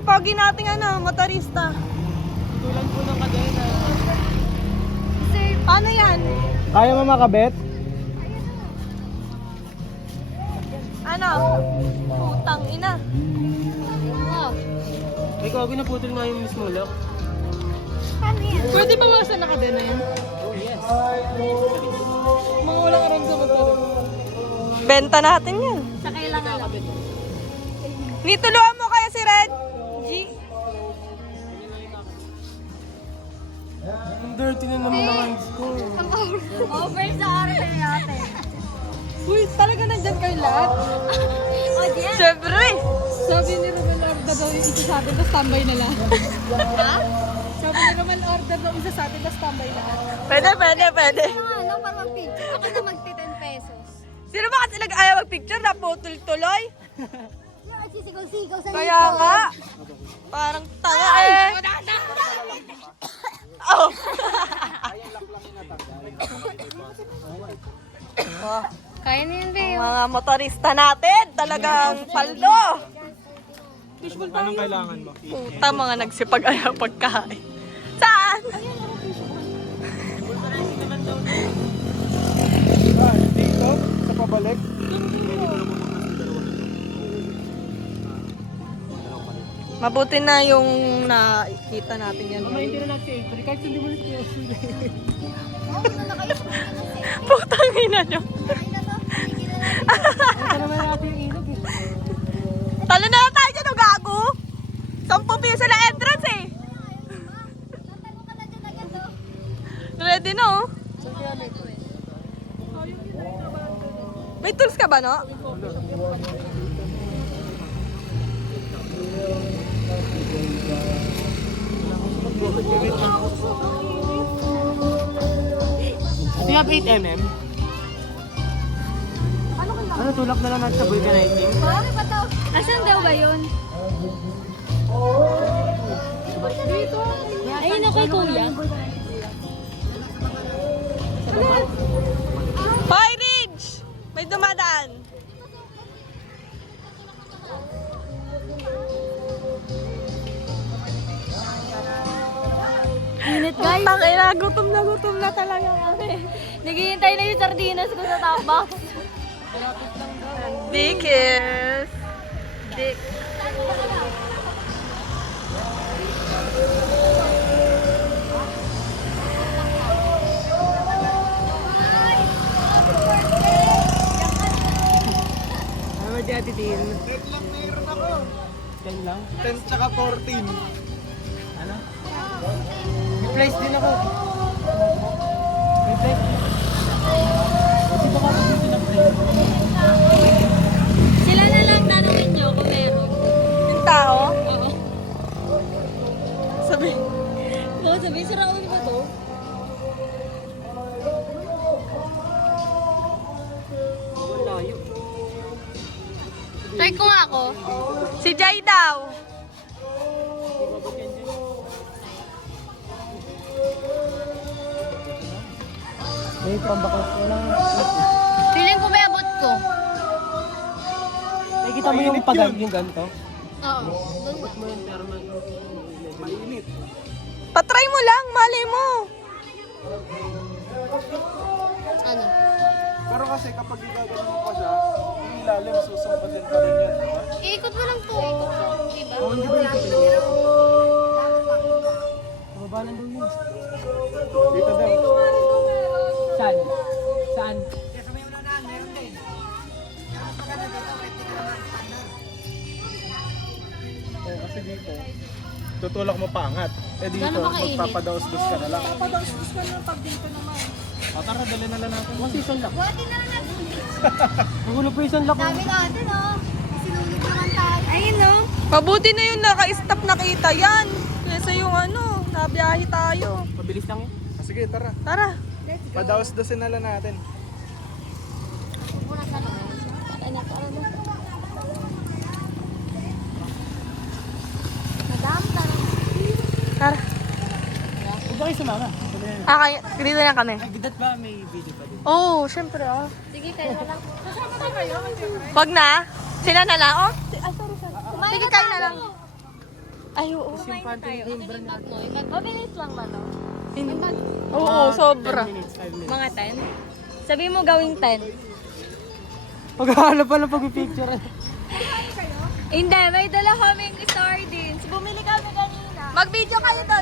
pogi nating motorista. Tulan po ng kadena. Sir, paano yan? Kaya mo makabet? Putang ina. Ay, kawag na putol nga yung mismo lock. Paano yan? Pwede ba wasa na kadena yan? Oh, yes. Mga walang aram sa motor. Benta natin yan. Sa kailangan lang. Nituluan mo kaya si Red? G? Ang dirty na naman ng hands ko. Over sa arte ate. Uy, talaga nandyan kayo lahat? O diyan. Siyempre. Sabi ni Romel order daw yung isa sa atin, tapos tambay na lang. Ha? Sabi ni Romel order daw isa sa atin, tapos tambay na lang. Pwede. Ano, para mag-picture. Ako na magti-10 pesos. Sino ba kasi nag-ayaw mag-picture na putol-tuloy? Sisigaw-sigaw sa Kaya nga. Parang tanga eh. Oh. Oh, Kaya na yun, Beo. mga motorista natin, talagang paldo. Anong kailangan mo? Puta, mga nagsipag-ayaw pagkain. Saan? Dito? Sa pabalik? Mabuti na yung nakita natin yan. Mamaya hindi na nag-safety. Kahit hindi mo nag-safety. Putang ina nyo. Ito naman natin yung ilog eh. Talo na lang tayo dyan, gago. 10 piso na entrance eh. Ready na oh. Saan kaya nito? May tools ka ba, no? Do you have 8mm? Ano, tulak na lang natin sa vulcanizing? Asan daw ba yun? Ayun ako kay Kuya. Hoy, Ridge! May dumadaan. Init guys. Putang ina, gutom na talaga kami. Naghihintay na yung sardinas ko sa top box. Dikis. Dik. Ano ba dyan, Titin? 10 lang meron ako. 10 lang? 10 tsaka 14. Ano? May place din ako. May place din. Kasi baka dito na place. Sila na lang tanongin nyo kung meron. Yung tao? Oo. Sabi. Baka sabihin, si Raul ba to? Layo. Try ko nga ako. Si Jai daw. May pambakas ko lang. Feeling ko may abot ko. Nakikita mo yung pagag yung ganito? Oo. Ba't mo yung thermal? Mainit. Patry mo lang, mali mo. Ano? Pero kasi kapag igagano mo pa siya, yung ilalim susumbatin pa rin yan. Diba? Ikot mo lang to. Diba? Oo, hindi ba yung Mababa lang daw yun. Dito daw. Saan? Saan? Oo, kasi dito, tutulak mo pa angat. Eh dito, Gano'n ba kainit? magpapadaos-dos ka na lang. Padaos-dos ka na pag dito naman. O tara, dali na lang natin. Kasi isang lock. Buhatin na lang natin. Nagulo pa isang lock. Sabi natin oh. Sinulog naman tayo. Ayun no. Mabuti na yung naka-stop nakita yan. Kesa yung nabiyahe tayo. Mabilis lang yun. Ah, sige, tara. Tara. Padaos-dosin na lang natin. Muna sa loob. Anak, ano? Madam, Tara. Huwag ba kayo sumama? Dito na kami. Nagbidat ba may video pa din? Oo, syempre sige kayo na lang. Kasama na kayo? Wag na. Sila na lang. Oh. Kumain Sige, na kayo na lang. Ay, oo. Yung panty yung brand natin. Mabilis lang ba to? Oo, sobra. 10 minutes, 5 minutes. Mga 10? Sabi mo gawing 10. Pagkakala pala pag-picture. Hindi, may dala kaming sardines. Bumili kami kanina. Mag-video kayo doon.